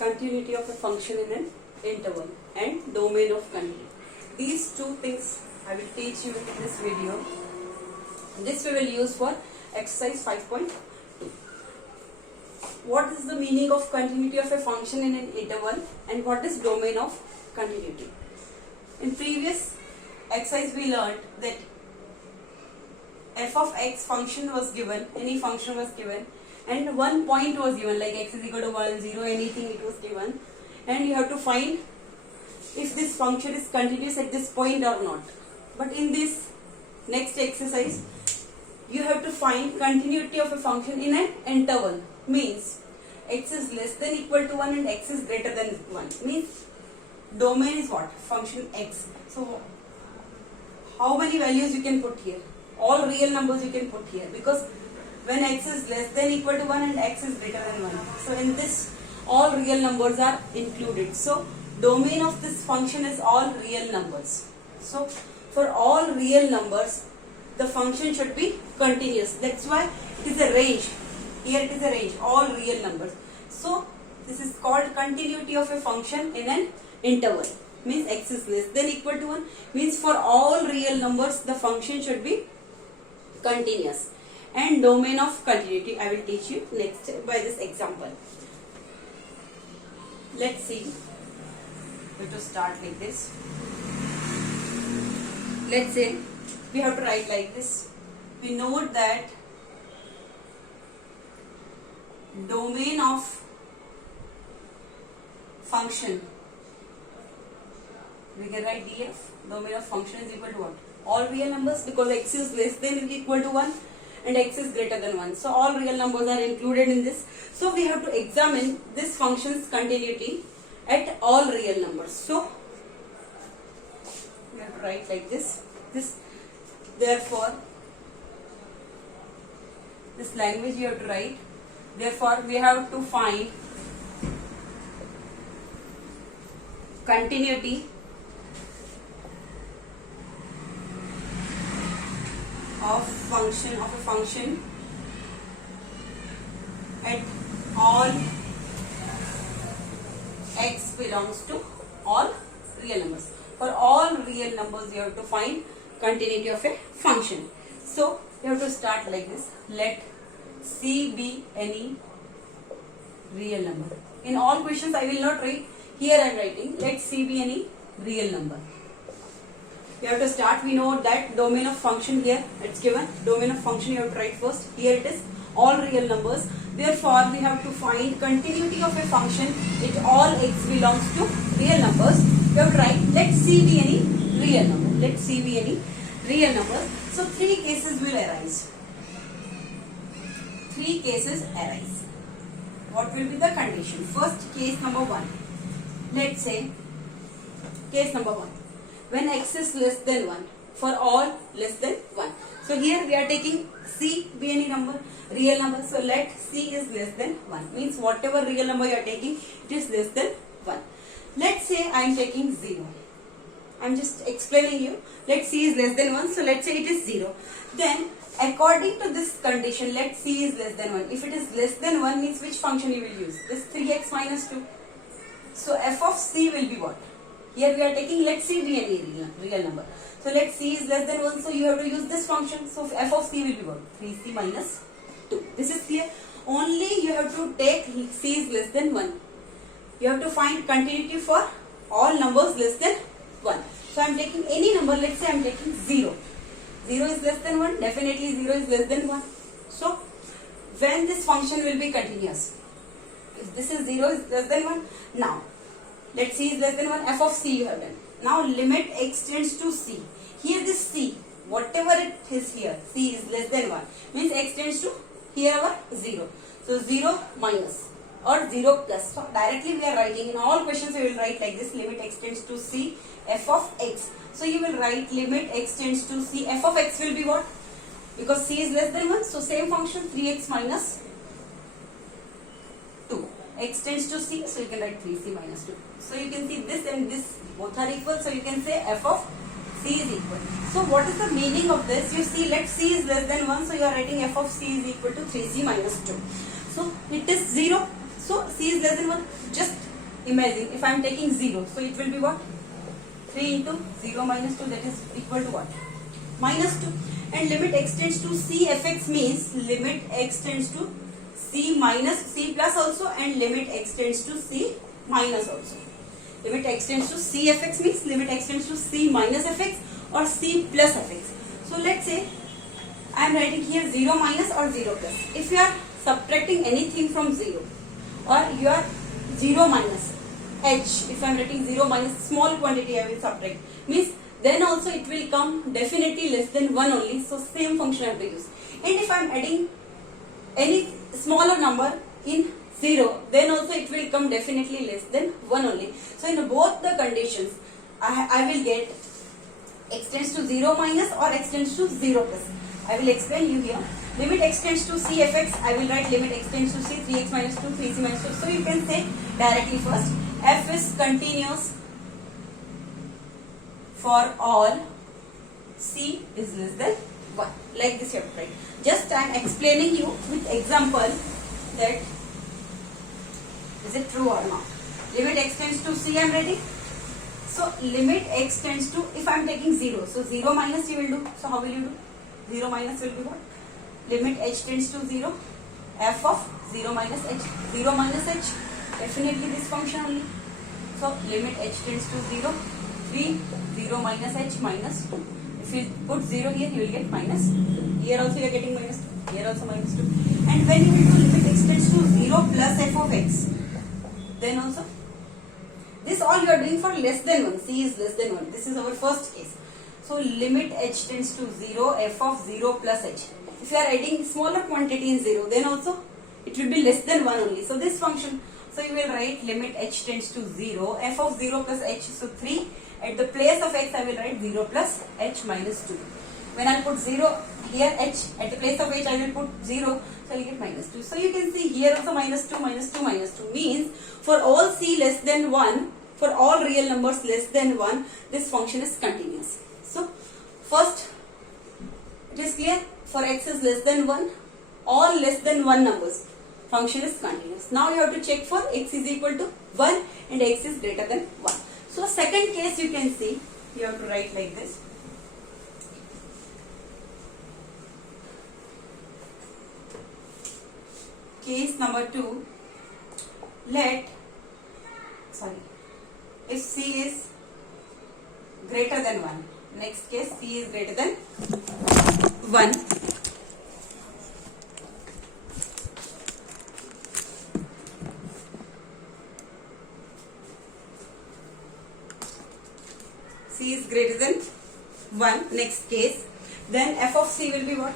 continuity of a function in an interval and domain of continuity. These two things I will teach you in this video. This we will use for exercise 5.2. What is the meaning of continuity of a function in an interval and what is domain of continuity? In previous exercise we learned that f of x function was given, any function was given, and one point was given, like x is equal to 1, 0, anything it was given, and you have to find if this function is continuous at this point or not. But in this next exercise you have to find continuity of a function in an interval, means x is less than equal to 1 and x is greater than 1, means domain is what? Function x. So how many values you can put here? All real numbers you can put here, because when x is less than equal to 1 and x is greater than 1, so in this all real numbers are included. So domain of this function is all real numbers. So for all real numbers the function should be continuous. That's why it is a range. Here it is a range, all real numbers. So this is called continuity of a function in an interval, means x is less than equal to 1, means for all real numbers the function should be continuous. And domain of continuity I will teach you next by this example. Let's see. We have to start like this. Let's say we have to write like this. We note that domain of function, we can write df, domain of function is equal to what? All real numbers, because x is less than or equal to 1 and x is greater than 1. So all real numbers are included in this. So we have to examine this function's continuity at all real numbers. So we have to write like this. Therefore this language you have to write. Therefore we have to find continuity of a function at all x belongs to all real numbers. For all real numbers you have to find continuity of a function. So you have to start like this. Let C be any real number. In all questions I will not write. Here I am writing. Let C be any real number. You have to start. We know that domain of function here it's given. Domain of function you have to write first. Here it is all real numbers. Therefore we have to find continuity of a function if all x belongs to real numbers. You have to write let C be any real number. Let C be any real number. So three cases will arise. Three cases arise. What will be the condition? First, case number 1. Let's say case number 1. When x is less than 1, for all less than 1. So here we are taking C be any number, real number. So let C is less than 1. Means whatever real number you are taking, it is less than 1. Let's say I am taking 0. I am just explaining you. Let C is less than 1. So let's say it is 0. Then according to this condition, let C is less than 1. If it is less than 1 means which function you will use? This 3x minus 2. So f of C will be what? Here we are taking let C be any real number. So let C is less than 1. So you have to use this function. So f of C will be what? 3C minus 2. This is clear. Only you have to take C is less than 1. You have to find continuity for all numbers less than 1. So I am taking any number. Let's say I am taking 0. 0 is less than 1. Definitely 0 is less than 1. So when this function will be continuous? If this is 0 is less than 1. Now let C is less than 1. F of C you have done. Now limit x tends to C. Here this C, whatever it is here, C is less than 1. Means x tends to here our 0. So 0 minus or 0 plus. So directly we are writing. In all questions we will write like this. Limit x tends to C. F of x. So you will write limit x tends to C. F of x will be what? Because C is less than 1. So same function 3x minus 2. X tends to C, so you can write 3C minus 2. So you can see this and this both are equal. So you can say f of C is equal. So what is the meaning of this? You see, let C is less than 1. So you are writing f of C is equal to 3C minus 2. So it is 0. So C is less than 1. Just imagine if I am taking 0, so it will be what? 3 into 0 minus 2, that is equal to what? Minus 2. And limit x tends to c fx means limit x tends to c minus c plus also, and limit x tends to c minus also. Limit x tends to c fx means limit x tends to c minus fx or c plus fx. So let's say I am writing here 0 minus or 0 plus. If you are subtracting anything from 0, or you are 0 minus h, if I am writing 0 minus small quantity I will subtract, means then also it will come definitely less than 1 only, so same function I have to use. And if I am adding any smaller number in 0, then also it will come definitely less than 1 only. So in both the conditions I will get x tends to 0 minus or x tends to 0 plus. I will explain you here. Limit x tends to c fx, I will write limit x tends to c, 3x minus 2, 3c minus 2. So you can say directly first, f is continuous for all c is less than 1. Like this you have to write. Just I am explaining you with example that is it true or not. Limit x tends to c I am writing. So limit x tends to, if I am taking 0, so 0 minus you will do. So how will you do? 0 minus will be what? Limit h tends to 0, f of 0 minus h. 0 minus h, definitely this function only. So limit h tends to 0, 3, 0 minus h minus 2. If you put 0 here, you will get minus. Here also you are getting minus 2. Here also minus 2. And when you will do limit x tends to 0 plus f of x, then also, this all you are doing for less than 1. C is less than 1. This is our first case. So limit h tends to 0, f of 0 plus h. If you are adding smaller quantity in 0, then also it will be less than 1 only. So this function, so you will write limit h tends to 0, f of 0 plus h. So 3, at the place of x I will write 0 plus h minus 2. When I put 0 here, h, at the place of h I will put 0, so I will get minus 2. So you can see here also minus 2, minus 2, minus 2 means for all c less than 1, for all real numbers less than 1, this function is continuous. So first, it is clear, for x is less than 1, all less than 1 numbers, function is continuous. Now you have to check for x is equal to 1 and x is greater than 1. So second case you can see, you have to write like this. Case number 2, if c is greater than 1, next case c is greater than 1. C is greater than 1, next case, then f of c will be what?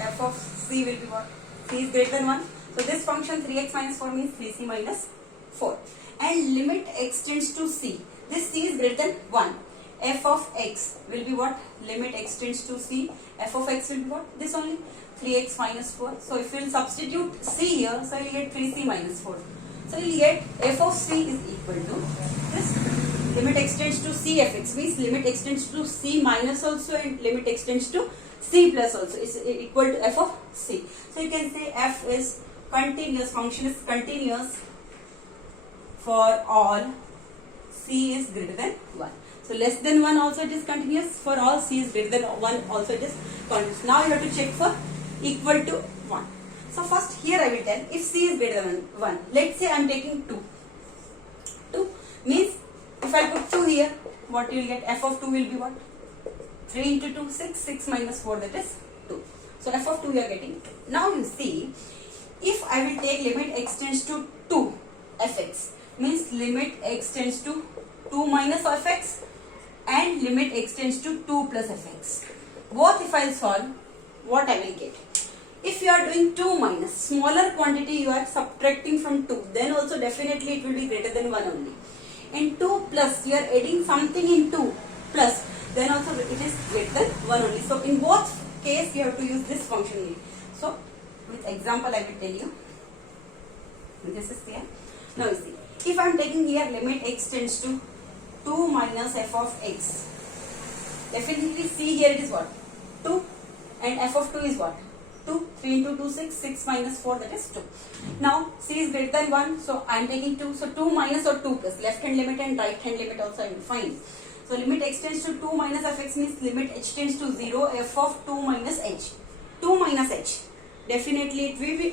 F of c will be what? C is greater than 1. So this function 3x minus 4 means 3c minus 4. And limit x tends to c. This c is greater than 1. F of x will be what? Limit x tends to c. F of x will be what? This only, 3x minus 4. So if you will substitute c here, so you will get 3c minus 4. So you will get f of c is equal to this. Limit x tends to c fx means limit x tends to c minus also, and limit x tends to c plus also is equal to f of c. So you can say f is continuous, function is continuous for all c is greater than 1. So less than 1 also it is continuous, for all c is greater than 1 also it is continuous. Now you have to check for equal to 1. So first here I will tell, if c is greater than 1, let's say I am taking 2. 2 means if I put 2 here, what you will get? F of 2 will be what? 3 into 2, 6, 6 minus 4, that is 2. So f of 2 you are getting 2. Now you see, if I will take limit x tends to 2 fx, means limit x tends to 2 minus fx and limit x tends to 2 plus fx. Both if I will solve, what I will get? If you are doing 2 minus, smaller quantity you are subtracting from 2, then also definitely it will be greater than 1 only. And 2 plus, you are adding something in 2 plus, then also it is greater than 1 only. So in both case you have to use this function only. So with example I will tell you. This is clear. Now you see, if I am taking here limit x tends to 2 minus f of x, definitely see here it is what? 2, and f of 2 is what? 2. 3 into 2, 6. 6 minus 4, that is 2. Now c is greater than 1, so I am taking 2. So 2 minus or 2 plus, left hand limit and right hand limit also I will find. So limit x tends to 2 minus fx means limit h tends to 0, f of 2 minus h. 2 minus h. Definitely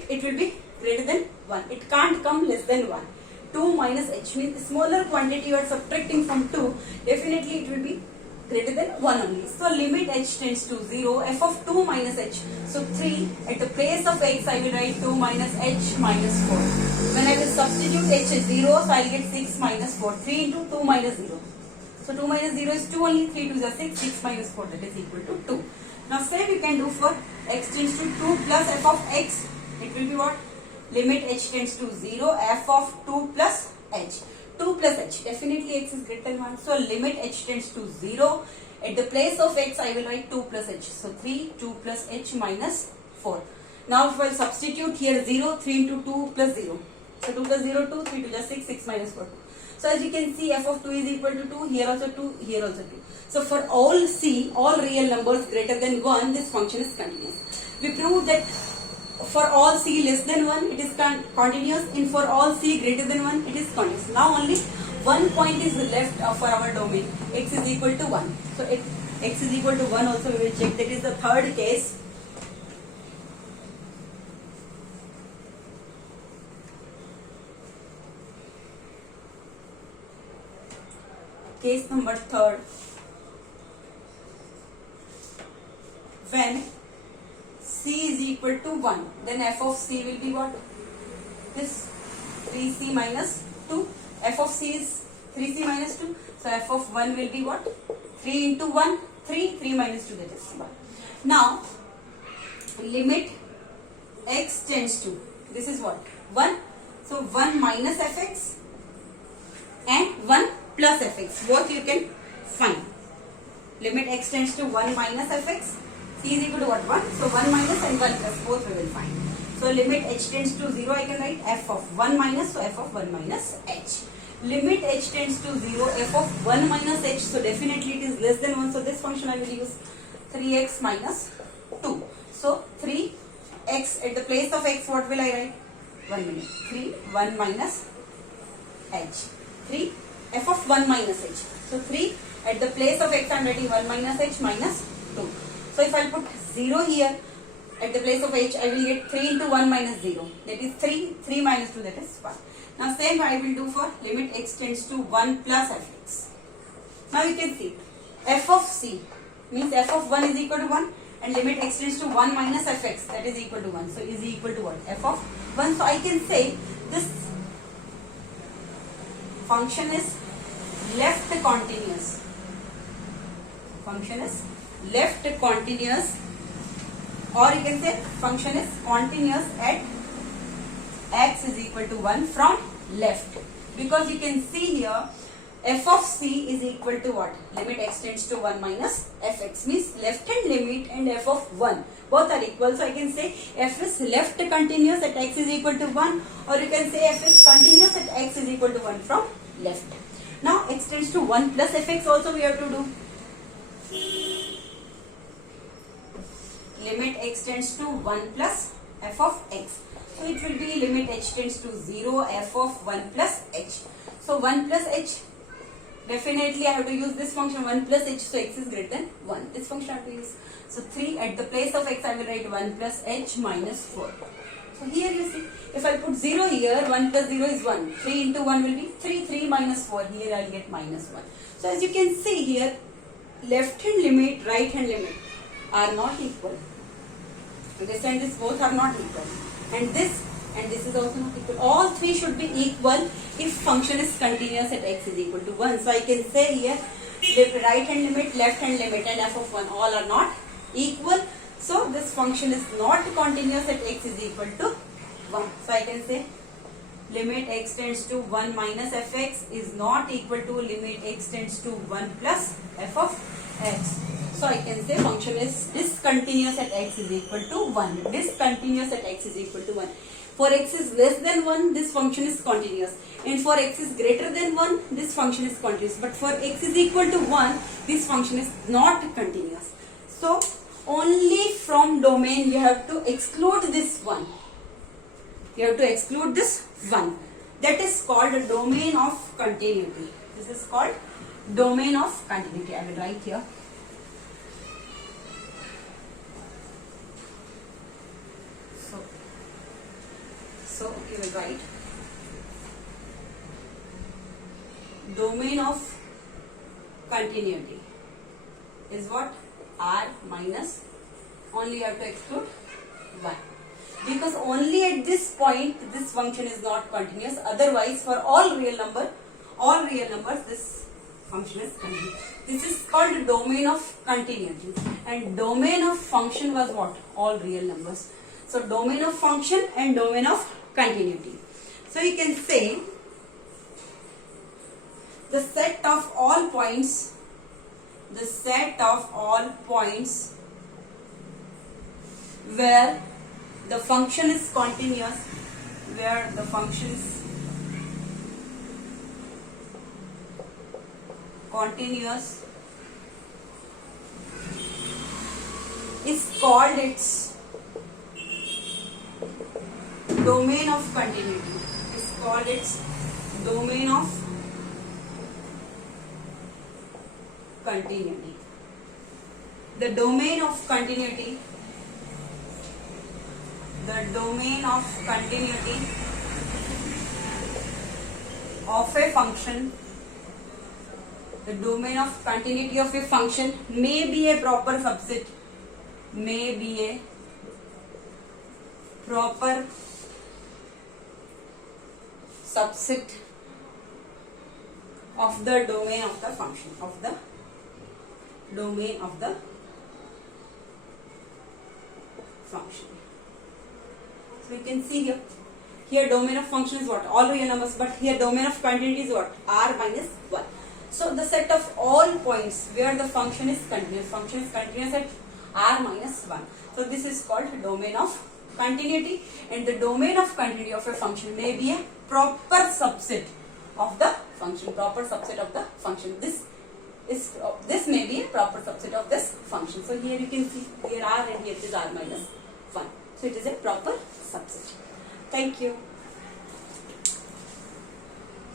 it will be greater than 1. It can't come less than 1. 2 minus h means smaller quantity you are subtracting from 2. Definitely it will be greater than 1 only. So limit h tends to 0, f of 2 minus h. So 3, at the place of x I will write 2 minus h minus 4. When I will substitute h is 0, so I will get 6 minus 4. 3 into 2 minus 0. So 2 minus 0 is 2 only, 3 2 is 6, 6 minus 4, that is equal to 2. Now same you can do for x tends to 2 plus f of x. It will be what? Limit h tends to 0, f of 2 plus h. 2 plus h. Definitely x is greater than 1. So limit h tends to 0. At the place of x I will write 2 plus h. So 3, 2 plus h minus 4. Now if I substitute here 0, 3 into 2 plus 0. So 2 plus 0, 2, 3 2 plus 6, 6 minus 4, 2. So as you can see f of 2 is equal to 2, here also 2, here also 2. So for all c, all real numbers greater than 1, this function is continuous. We proved that for all c less than 1, it is continuous, and for all c greater than 1, it is continuous. Now only one point is left for our domain, x is equal to 1. So if x is equal to 1 also we will check, that is the third case. Case number 3. When c is equal to 1, then f of c will be what? This 3c minus 2. F of c is 3c minus 2. So f of 1 will be what? 3 into 1, 3, 3 minus 2, that is 1. Now, limit x tends to, this is what? 1. So 1 minus fx and 1 plus fx. Both you can find. Limit x tends to 1 minus fx. C is equal to what? 1. So 1 minus and 1 plus, both we will find. So limit h tends to 0, I can write f of 1 minus, so f of 1 minus h. Limit h tends to 0, f of 1 minus h, so definitely it is less than 1, so this function I will use 3x minus 2. So 3x, at the place of x, what will I write? 1 minute. 3, 1 minus h. 3, f of 1 minus h. So 3, at the place of x I am writing 1 minus h minus 2. So if I put 0 here, at the place of h, I will get 3 into 1 minus 0. That is 3, 3 minus 2, that is 1. Now same I will do for limit x tends to 1 plus fx. Now you can see, f of c means f of 1 is equal to 1 and limit x tends to 1 minus fx, that is equal to 1. So is equal to what? F of 1. So I can say this function is left continuous. Function is left continuous, or you can say function is continuous at x is equal to 1 from left, because you can see here f of c is equal to what? Limit x tends to 1 minus fx, means left hand limit and f of 1 both are equal. So I can say f is left continuous at x is equal to 1, or you can say f is continuous at x is equal to 1 from left. Now x tends to 1 plus fx also we have to do. Limit x tends to 1 plus f of x. So it will be limit h tends to 0, f of 1 plus h. So 1 plus h, definitely I have to use this function 1 plus h, so x is greater than 1. This function I have to use. So 3, at the place of x I will write 1 plus h minus 4. So here you see, if I put 0 here, 1 plus 0 is 1. 3 into 1 will be 3, 3 minus 4. Here I will get minus 1. So as you can see here, left hand limit, right hand limit are not equal. This and this both are not equal. And this is also not equal. All three should be equal if function is continuous at x is equal to 1. So I can say here, the right hand limit, left hand limit and f of 1 all are not equal. So this function is not continuous at x is equal to 1. So I can say limit x tends to 1 minus fx is not equal to limit x tends to 1 plus f of x. So I can say function is discontinuous at x is equal to 1. Discontinuous at x is equal to 1. For x is less than 1, this function is continuous. And for x is greater than 1, this function is continuous. But for x is equal to 1, this function is not continuous. So only from domain you have to exclude this one. You have to exclude this one. That is called a domain of continuity. This is called domain of continuity. I will write here. So you will write domain of continuity is what? R minus, only you have to exclude 1. Because only at this point this function is not continuous. Otherwise for all real numbers this function is continuous. This is called domain of continuity. And domain of function was what? All real numbers. So domain of function and domain of continuity. So you can say the set of all points, where the function is continuous, is called its domain of continuity. The domain of continuity of a function, may be a proper subset, of the domain of the function, So you can see here domain of function is what? All real numbers, but here domain of continuity is what? R minus 1. So the set of all points where the function is continuous, at R minus 1. So this is called domain of continuity, and the domain of continuity of a function may be a proper subset of the function, This may be a proper subset of this function. So here you can see here R and here it is R minus 1. So it is a proper subset. Thank you.